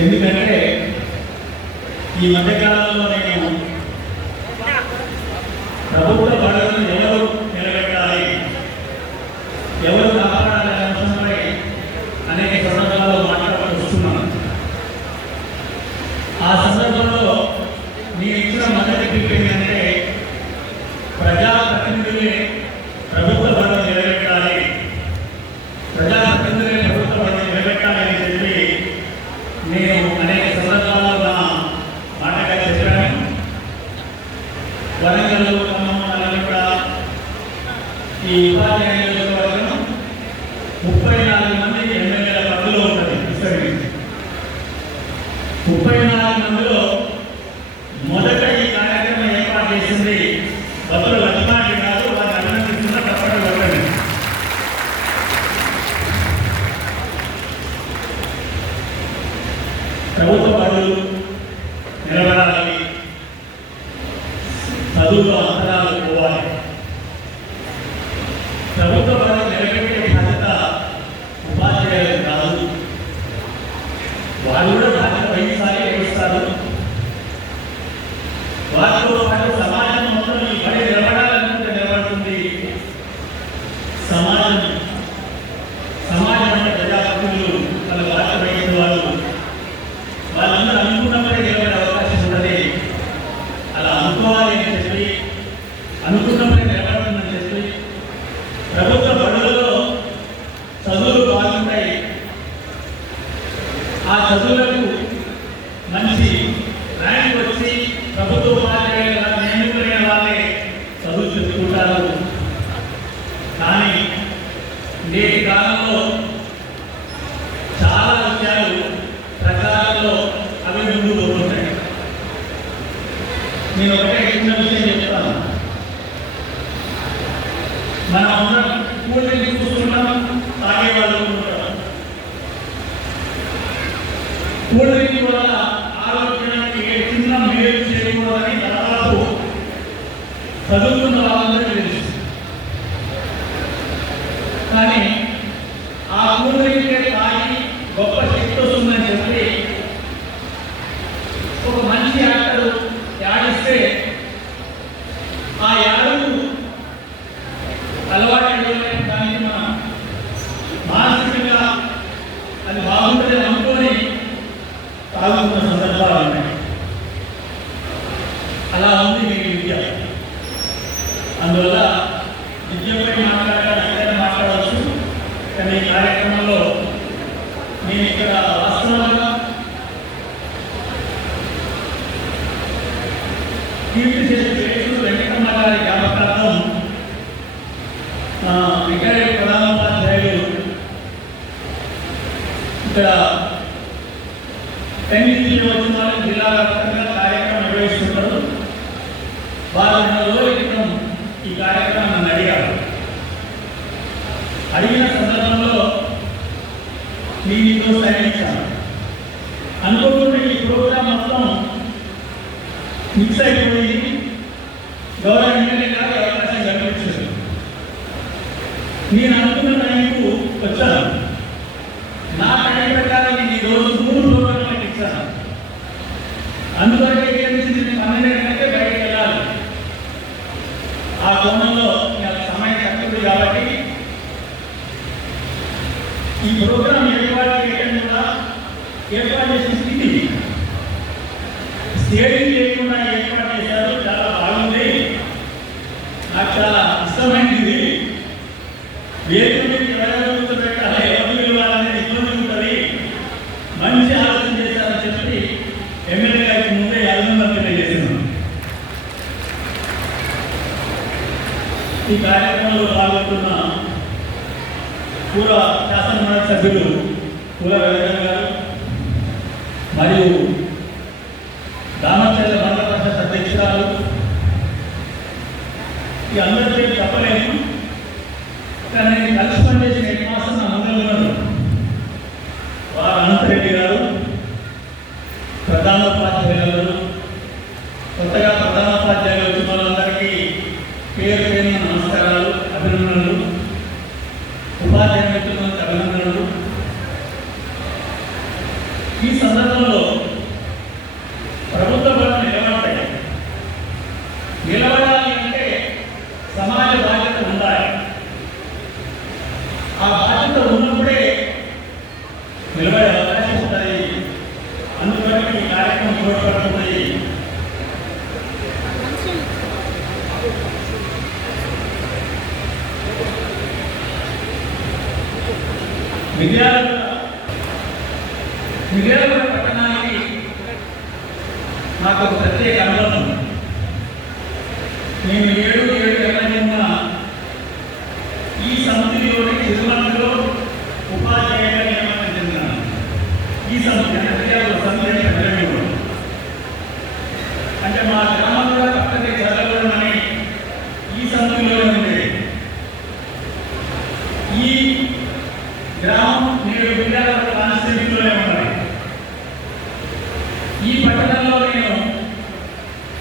ఎందుకంటే ఈ మధ్యకాలంలో నేను ప్రభుత్వ బడులను వరంగల్ ఖమ్మం కూడా ఈ ఉపాధ్యాయ నియోజకవర్గం ముప్పై నాలుగు మంది ఎమ్మెల్యేల పదవిలో ఉంటుంది విస్తరించి ముప్పై నాలుగు మందిలో మొదట ఈ కార్యక్రమం ఏర్పాటు చేసింది బతుల లక్ష్మారెడ్డి గారు వారిని అభినందిస్తున్న తప్పడం ఒకటి ప్రభుత్వ నేను ఒకటే చిన్న విషయం చెప్తాను. మనం అందరం కూల్ డ్రింక్ చూసుకుంటాం తాగే వాళ్ళు ఉంటాం కూల్ వల్ల ఆరోగ్యానికి ఏ చిన్న మేలు చేయకూడదని దాదాపు చదువుకున్న వాళ్ళందరికీ తెలుసు. కానీ ఆ కూల్ తాగి గొప్ప వెంకయ్య ప్రధానోపాధ్యాయులు ఇక్కడ ఎన్నికలు వచ్చిన జిల్లా వ్యాప్తంగా కార్యక్రమం నిర్వహిస్తుంటారు. వారు రోజుల క్రితం ఈ కార్యక్రమం నన్ను అడిగారు. అడిగిన సందర్భంలో నేను ఇంకో సైన్ అనుకోకుండా ఈ ప్రోగ్రాం మొత్తం మిక్స్ అయిపోయి గౌరవ ఎమ్మెల్యే గారి అవకాశం కల్పించారు నేను అనుకున్న టైంకు వచ్చాను. నా టైం ప్రకారం నేను ఈ రోజు మూడు ప్రోగ్రాంలకు ఇచ్చాను అందువల్ల ఏం చేసింది? నేను పన్నెండు గంటలకే బయటకు వెళ్ళాలి. ఆ కోణంలో నాకు సమయం తక్కువ కాబట్టి ఈ ప్రోగ్రాం ఏర్పాటు చేయడం కూడా ఏర్పాటు చేసిన స్థితి స్టేడింగ్ ఈ కార్యక్రమంలో పాల్గొంటున్న పూర్వ శాసనమండలి సభ్యులు పూల వెంకయ్య గారు మరియు దామచర్ల మండల పరిషత్ అధ్యక్షురాలు. ఈ అందరికీ చెప్పలేము. కానీ కలిసి పనిచేసిన హెడ్ మాస్టర్ నా ముందు ఈ సందర్భంలో ప్రభుత్వ బలం నిలబడతాయి. నిలబడాలి అంటే సమాజ బాధ్యత ఉండాలి. ఆ బాధ్యత ఉన్నప్పుడే నిలబడే అవకాశం ఉంటుంది అందుకని ఈ కార్యక్రమం చూడబడుతుంది విద్యార్థులు మిగిలిన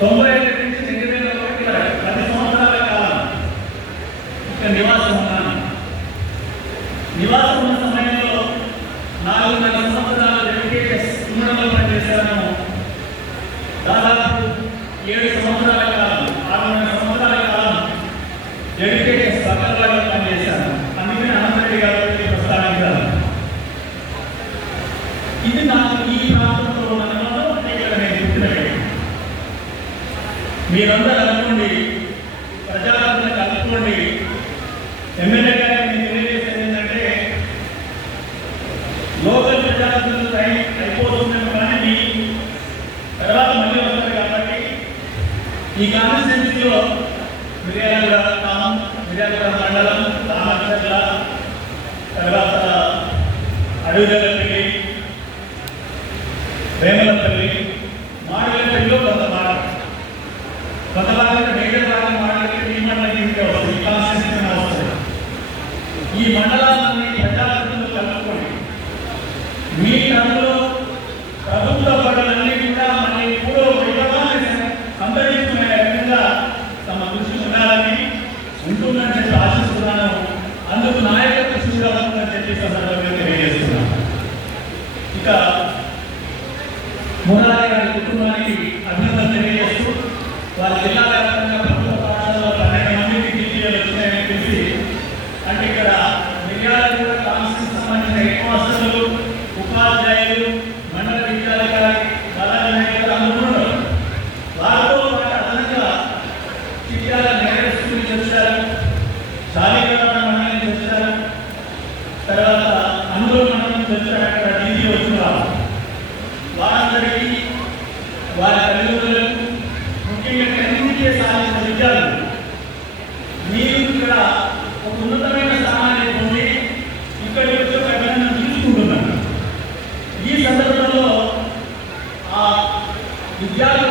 তোমরা ఈ కాంగ్రెస్ ఎంపీలో మిర్యాల గ్రామం మిర్యాల మండలం రామచంద్ర తర్వాత అడవిదలపల్లి వేమలపల్లి మాడలపల్లిలో కొంత భాగం. కొంత భాగంలో మేజర్ భాగం మాడలపల్లి ఈ మండలం వస్తుంది ఈ కాన్స్టిట్యూషన్ ఈ మండలం మూలాలి గారి కుటుంబానికి అభినందన తెలియజేస్తూ వారి జిల్లా వ్యాప్తంగా ప్రభుత్వ పాఠశాలలో మందికి వచ్చినాయని తెలిసి అంటే ఇక్కడ మిర్యాల కూడా సంబంధించిన హెడ్ మాస్టర్లు ఉపాధ్యాయులు మండల విద్యాధికారి ప్రధానమంత్రి అందరూ వారితో పాటు అదనంగా చిత్రాల వచ్చారు. ఈ సందర్భంలో ఆ విద్యార్థి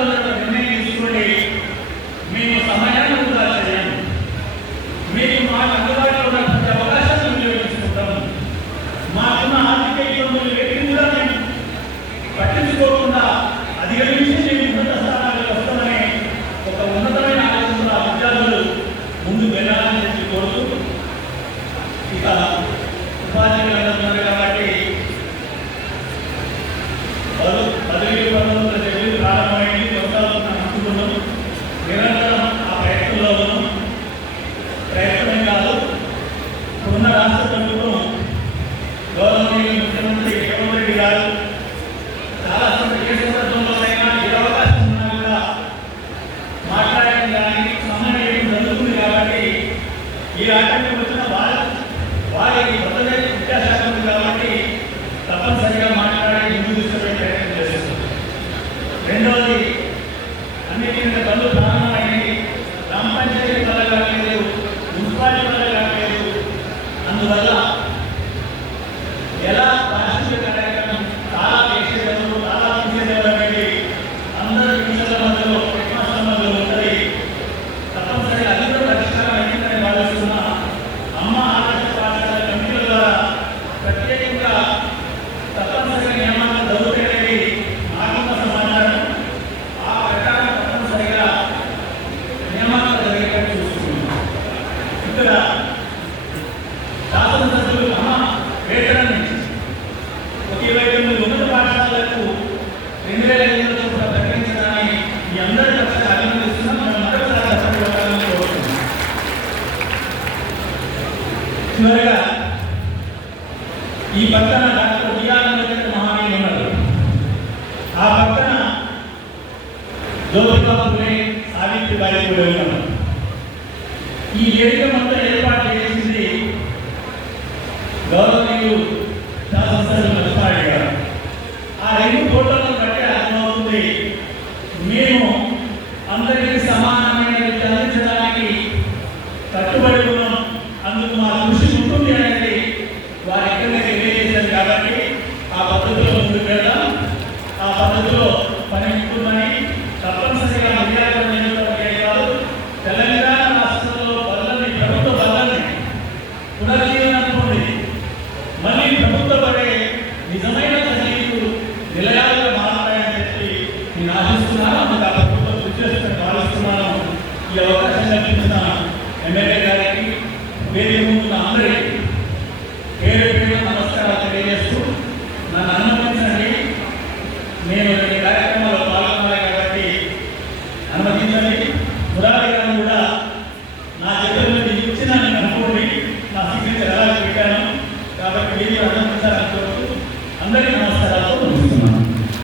చివరగా ఈ పక్కన డాక్టర్ బిఆర్ అంబేద్కర్ మహానీయులు ఉన్నారు. ఆ పక్కన జ్యోతిబా ఫులే సావిత్రిబాయి ఫులే ఉన్నారు. ఈ వేదిక మొత్తం ఏర్పాటు చేసింది గౌరవనీయులు ಬೇಕು ಅಂತ ಆದರೆ